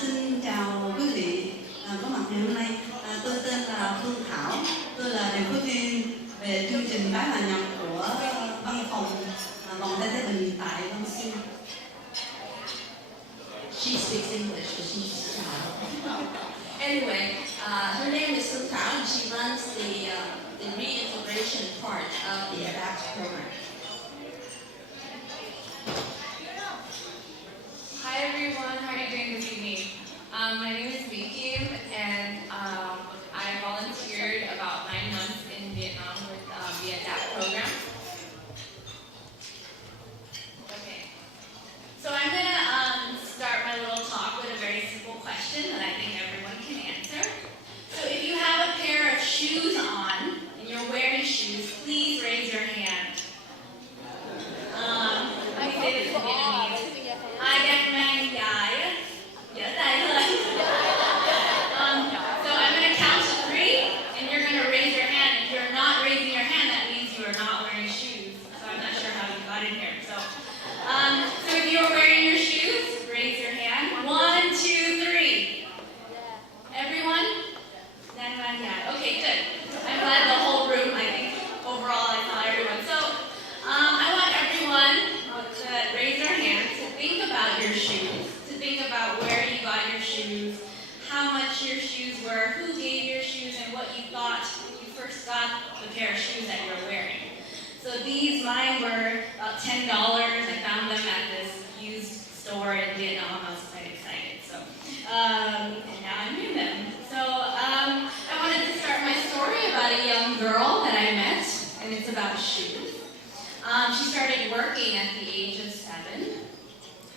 Xin chào quý vị có mặt ngày hôm nay. Tôi tên là Phương Thảo, tôi là điều phối viên về chương trình Bán hàng nhập của văn phòng vòng tay Thái Bình tại Long Xuyên. She speaks English, but she's shy. Anyway, her name is Phương Thảo, and she runs the reintegration part of the ADAPT program. Hi everyone, how are you doing this evening? My name is Vicky, and I volunteered about 9 months in Vietnam with the ADAPT program. Okay, so I'm gonna start my little talk with a very simple question that I think everyone can answer. So if you have a pair of shoes on, and you're wearing shoes, please raise your hand. Let me say this in Vietnamese. Ai đang mang giày giở tay lên. So I'm going to count to 3, and you're going to raise your hand. If you're not raising your hand, that means you are not wearing shoes. So I'm not sure how you got in here. So if you're wearing your shoes, raise your hand. 1, 2, 3. Everyone? Okay, good. I'm glad the whole room, I think, overall, I saw everyone. So I want everyone to raise their hands, to think about your shoes, to think about where you got your shoes, how much your shoes were, who gave your shoes, and what you thought when you first got the pair of shoes that you're wearing. So mine were about $10. I found them at this used store in Vietnam. I was quite excited. So, and now I'm in them. So I wanted to start my story about a young girl that I met, and it's about shoes. She started working at the age of 7,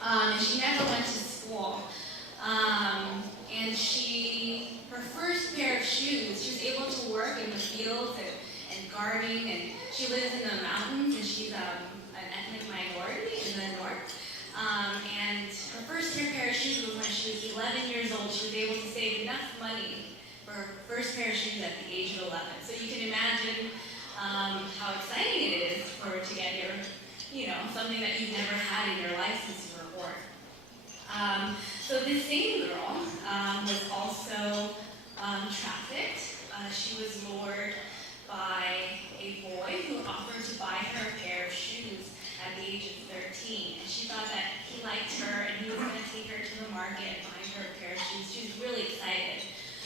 and she never went to school. And her first pair of shoes, she was able to work in the fields and gardening, and she lives in the mountains, and she's an ethnic minority in the north. And her first pair of shoes was when she was 11 years old. She was able to save enough money for her first pair of shoes at the age of 11. So you can imagine how exciting it is for her to get something that you've never had in your life since you were born. So this same girl was also trafficked. She was lured by a boy who offered to buy her a pair of shoes at the age of 13. And she thought that he liked her and he was going to take her to the market and buy her a pair of shoes. She was really excited.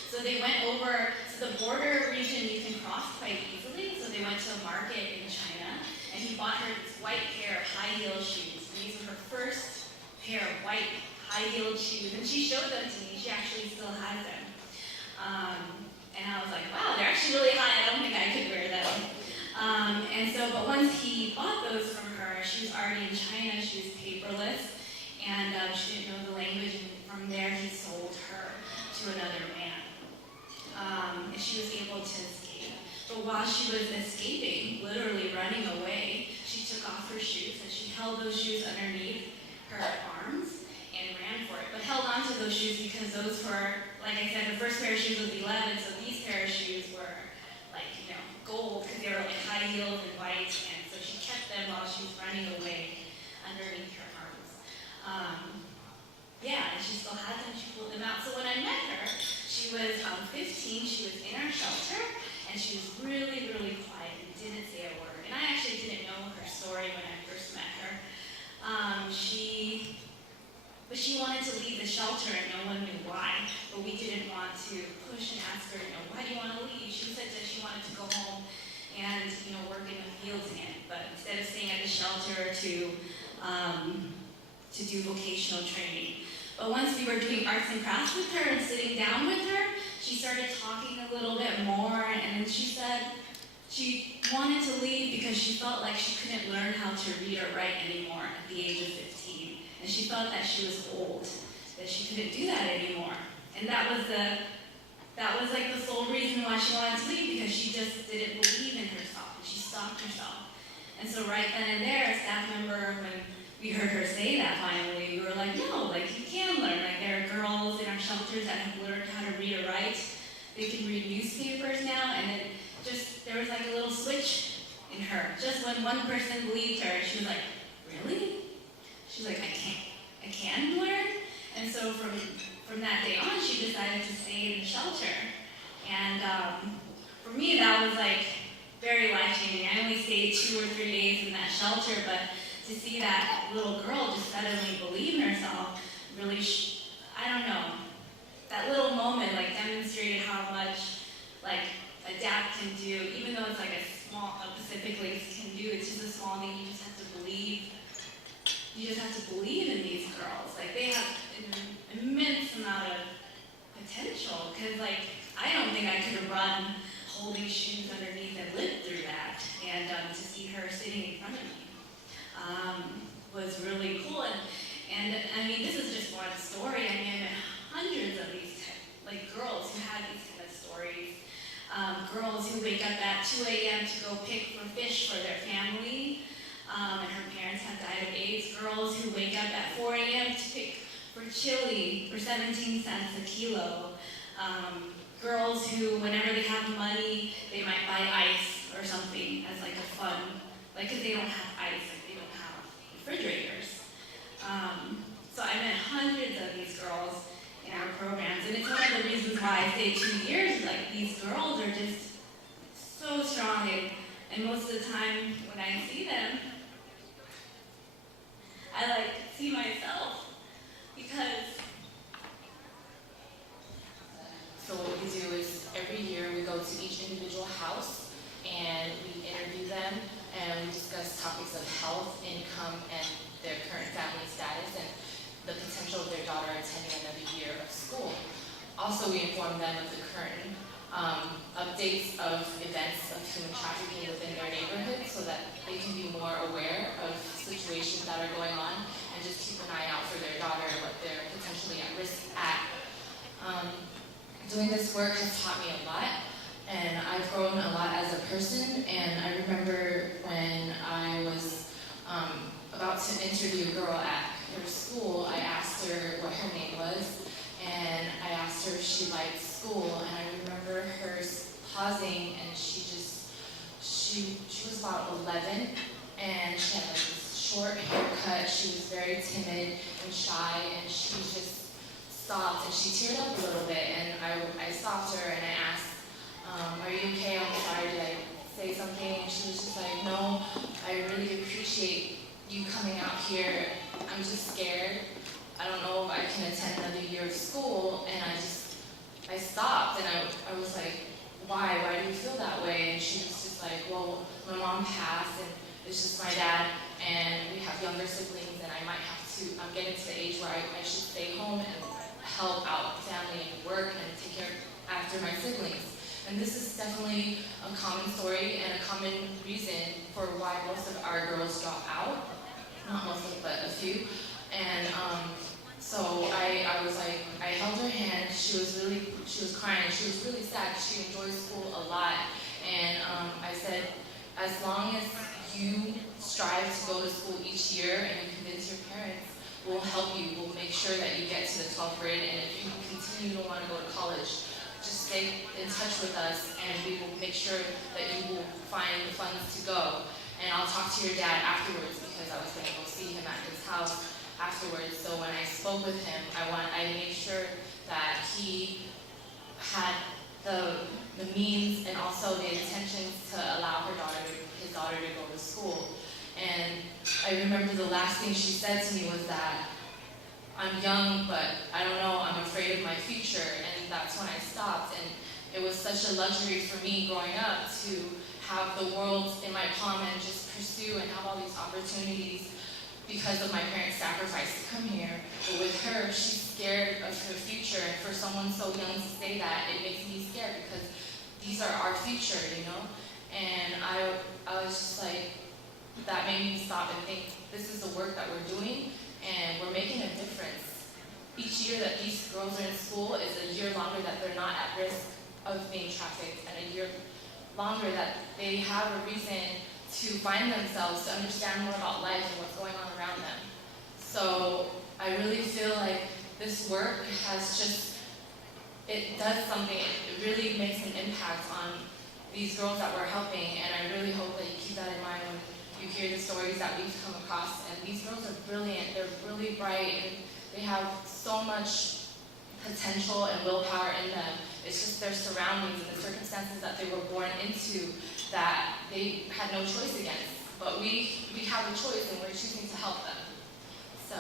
So they went over to the border region you can cross quite easily. So they went to a market in China, and he bought her this white pair of high-heeled shoes. And these were her first pair of white high-heeled shoes, and she showed them to me. She actually still has them. And I was like, wow, they're actually really high. I don't think I could wear them. But once he bought those from her, she was already in China. She was paperless, and she didn't know the language. And from there, he sold her to another man. And she was able to escape. But while she was escaping, literally running away, she took off her shoes, and she held those shoes underneath her arms and ran for it. But held on to those shoes because those were, like I said, her first pair of shoes was 11, so these pair of shoes were gold because they were high heels and white, and so she kept them while she was running away underneath her arms. And she still had them. She pulled them out. So when I met her, she was 15. She was in our shelter, and she was really, really quiet and didn't say a word. And I actually didn't know her story when I first met her. But she wanted to leave the shelter, and no one knew why. But we didn't want to push and ask her, why do you want to leave? She said that she wanted to go home and, work in the fields again. But instead of staying at the shelter to do vocational training. But once we were doing arts and crafts with her and sitting down with her, she started talking a little bit more, and then she said she wanted to leave because she felt like she couldn't learn how to read or write anymore at the age of 15. And she felt that she was old, that she couldn't do that anymore. And that was the sole reason why she wanted to leave, because she just didn't believe in herself, and she stopped herself. And so right then and there, a staff member, when we heard her say that finally, we were like, no, you can learn. There are girls in our shelters that have learned how to read or write. They can read newspapers now, and there was a little switch in her. Just when one person believed her, she was like, really? She's like, I can learn. And so from from that day on, she decided to stay in the shelter. And for me, that was like very life-changing. I only stayed 2 or 3 days in that shelter, but to see that little girl just suddenly believe in herself really, I don't know, that little moment like demonstrated how much like adapt can do, even though it's like a PacificLinks can do, it's just a small thing. You just have to believe. You just have to believe in these girls. Like they have an immense amount of potential. Cause like I don't think I could have run holding shoes underneath and lived through that. And to see her sitting in front of me was really cool. And I mean, this is just one story. I mean, I met hundreds of these like girls who had these kind of stories. Girls who wake up at 2 a.m. to go pick for fish for their family, and her parents have died of AIDS. Girls who wake up at 4 a.m. to pick for chili for 17 cents a kilo. Girls who, whenever they have money, they might buy ice or something as like a fun, like because they don't have ice, like they don't have refrigerators. So I met hundreds of these girls in our programs, and it's one of the reasons why I stayed 2 years. Like these girls are just so strong, and most of the time when I see them, I like see myself because. So what we do is every year we go to each individual house and we interview them and we discuss topics of health, income, and their current family status and the potential of their daughter attending another year of school. Also, we inform them of the current updates of events of human trafficking within their neighborhood so that they can be more aware of situations that are going on and just keep an eye out for their daughter and what they're potentially at risk at. Doing this work has taught me a lot, and I've grown a lot as a person. And I remember when I was about to interview a girl at her school, I asked her what her name was, and I asked her if she liked school. And I remember her pausing, and she was about 11, and she had like this short haircut. She was very timid and shy, and she just stopped and she teared up a little bit, and I stopped her and I asked, are you okay? I'm sorry, did I say something? And she was just like, no, I really appreciate you coming out here. I'm just scared. I don't know if I can attend another year of school. And I stopped and I was like, why? Why do you feel that way? And she was just like, well, my mom passed and it's just my dad and we have younger siblings and I'm getting to the age where I should stay home and help out family and work and take care after my siblings. And this is definitely a common story and a common reason for why most of our girls drop out. Not most of, but a few. And so I was like, I held her hand. She was crying. She was really sad. She enjoys school a lot. And I said, as long as you strive to go to school each year and you convince your parents, we'll help you. We'll make sure that you get to the 12th grade, and if you continue to want to go to college, just stay in touch with us, and we will make sure that you will find the funds to go. And I'll talk to your dad afterwards because I was going to go see him at his house afterwards. So when I spoke with him, I made sure that he had the means and also the intentions to allow his daughter to go to school. And I remember the last thing she said to me was that, I'm young, but I don't know, I'm afraid of my future. And that's when I stopped. And it was such a luxury for me growing up to have the world in my palm and just pursue and have all these opportunities because of my parents' sacrifice to come here. But with her, she's scared of her future. And for someone so young to say that, it makes me scared because these are our future, you know? And I was just like, that made me stop and think, this is the work that we're doing, and we're making a difference. Each year that these girls are in school is a year longer that they're not at risk of being trafficked, and a year longer that they have a reason to find themselves, to understand more about life and what's going on around them. So I really feel like this work it does something, it really makes an impact on these girls that we're helping, and I really hope that you keep that in mind when you hear the stories that we've come across. And these girls are brilliant, they're really bright, and they have so much potential and willpower in them. It's just their surroundings and the circumstances that they were born into that they had no choice against. But we have a choice and we're choosing to help them. So.